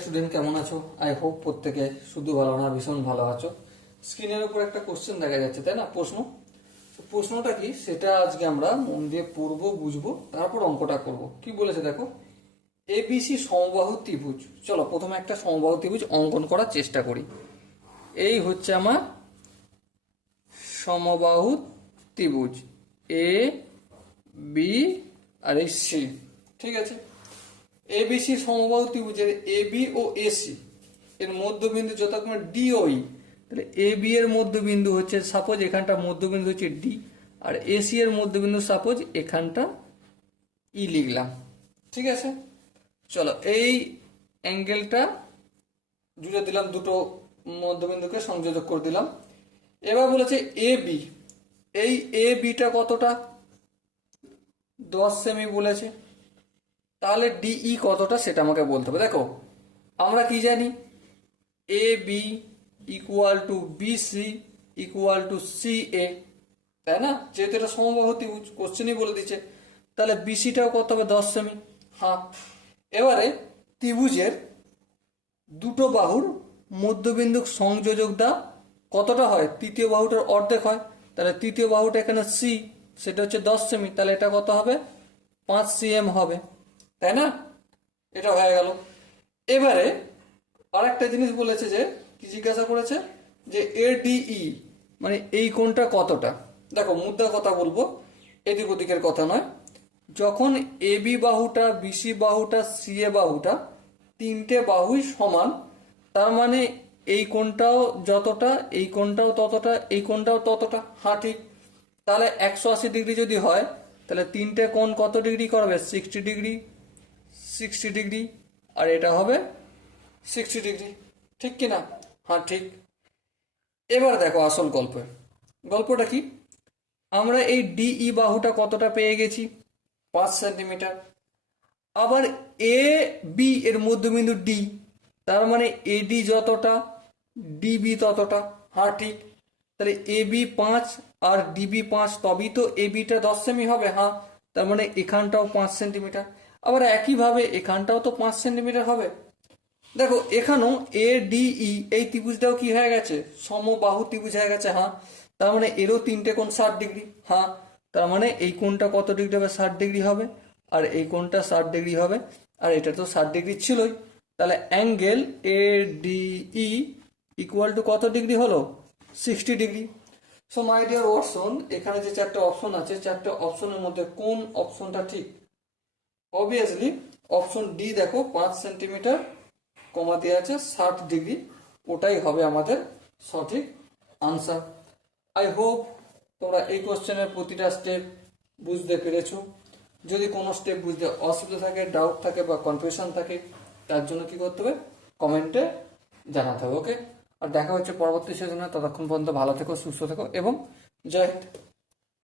Student কেমন আছো? I hope প্রত্যেকে শুধু ভালো না ভীষণ ভালো আছো। স্ক্রিনের উপর একটা কোশ্চেন দেখা যাচ্ছে, তাই না? প্রশ্ন। তো প্রশ্নটা কি সেটা আজকে আমরা মন দিয়ে পড়বো, বুঝবো, তারপর অঙ্কটা করব। কি বলেছে দেখো, এবিসি সমবাহু ত্রিভুজ। চলো প্রথমে একটা সমবাহু ত্রিভুজ অঙ্কন করার চেষ্টা করি। এই হচ্ছে আমার সমবাহু ত্রিভুজ এ বি আর এই সি। ঠিক আছে, এবিসি সমবাহু ত্রিভুজের এবি ও এসি এর মধ্যবিন্দু যথাক্রমে ডিওই। তাহলে এবি এর মধ্যবিন্দু হচ্ছে, সাপোজ এখানটা মধ্যবিন্দু হচ্ছে ডি, আর এসি এর মধ্যবিন্দু সাপোজ এখানটা ই লিখলাম। ঠিক আছে, চলো এই অ্যাঙ্গেলটা জুড়ে দিলাম, দুটো মধ্যবিন্দুকে সংযোজক করে দিলাম। এবার বলেছে এ বি, এই এ বিটা কতটা? 10 সেমি বলেছে। তাহলে ডিই কতটা সেটা আমাকে বলতে হবে। দেখো আমরা কি জানি, A B equal to BC equal to C A, তাই না? যেহেতু এটা সমবাহু ত্রিভুজ, কোশ্চেনই বলে দিচ্ছে। তাহলে বিসিটাও কত হবে? 10 সেমি। হ্যাঁ, এবারে ত্রিভুজের দুটো বাহুর মধ্যবিন্দু সংযোজক দা কতটা হয়? তৃতীয় বাহুটার অর্ধেক হয়। তাহলে তৃতীয় বাহুটা এখানে সি, সেটা হচ্ছে 10 সেমি। তাহলে এটা কত হবে? 5 cm হবে, তাই না? এটা হয়ে গেল। এবারে আরেকটা জিনিস বলেছে, যে কি জিজ্ঞাসা করেছে, যে এডিই মানে এই কোণটা কতটা। দেখো মুদ্রা কথা বলবো, এদিক ওদিকের কথা নয়। যখন এবি বাহুটা, বিসি বাহুটা, সিএ বাহুটা তিনটে বাহুই সমান, তার মানে এই কোণটাও যতটা, এই কোণটাও ততটা, এই কোণটাও ততটা। হ্যাঁ ঠিক। তাহলে 180 ডিগ্রি যদি হয়, তাহলে তিনটে কোণ কত ডিগ্রি করবে? 60 ডিগ্রি, 60 ডিগ্রি, আর এটা হবে 60 ডিগ্রি। ঠিক কিনা? হ্যাঁ ঠিক। এবার দেখো আসল গল্পটা কি, আমরা এই ডিই বাহুটা কতটা পেয়ে গেছি? 5 সেন্টিমিটার। আবার এ বি এর মধ্যবিন্দু ডি, তার মানে এডি যতটা ডিবি ততটা। হ্যাঁ ঠিক। তাহলে এ বি 5 আর ডিবি 5, তবেই তো এ বিটা 10 সেমি হবে। হ্যাঁ, তার মানে এখানটাও 5 সেন্টিমিটার। আবার একইভাবে এখানটাও তো 5 সেন্টিমিটার হবে। দেখো এখানেও এ ডিই এই ত্রিভুজটাও কি হয়ে গেছে? সমবাহু ত্রিভুজ হয়ে গেছে। হ্যাঁ, তার মানে এরও তিনটে কোণ 60 ডিগ্রি। হ্যাঁ, তার মানে এই কোণটা কত ডিগ্রি হবে? 60 ডিগ্রি হবে, আর এই কোণটা 60 ডিগ্রি হবে, আর এটা তো 60 ডিগ্রি ছিলই। তাহলে angle A D E equal to কত ডিগ্রি হলো? 60 degree. So my dear Watson, এখানে যে চারটে অপশন আছে, চারটে অপশনের মধ্যে কোন অপশনটা ঠিক? Obviously option D. দেখো 5 সেন্টিমিটার কমা দিয়ে আছে 60 ডিগ্রি, ওটাই হবে আমাদের সঠিক আনসার। আই হোপ তোমরা এই কোশ্চেনের প্রতিটা স্টেপ বুঝতে পেরেছো। যদি কোনো স্টেপ বুঝতে অসুবিধা থাকে, ডাউট থাকে বা কনফিউশন থাকে, তার জন্য কি করতে হবে? কমেন্টে জানাতে হবে। ওকে, আর দেখা হচ্ছে পরবর্তী সেশনে। ততক্ষণ পর্যন্ত ভালো থেকো, সুস্থ থেকো এবং জয় হিন্দ।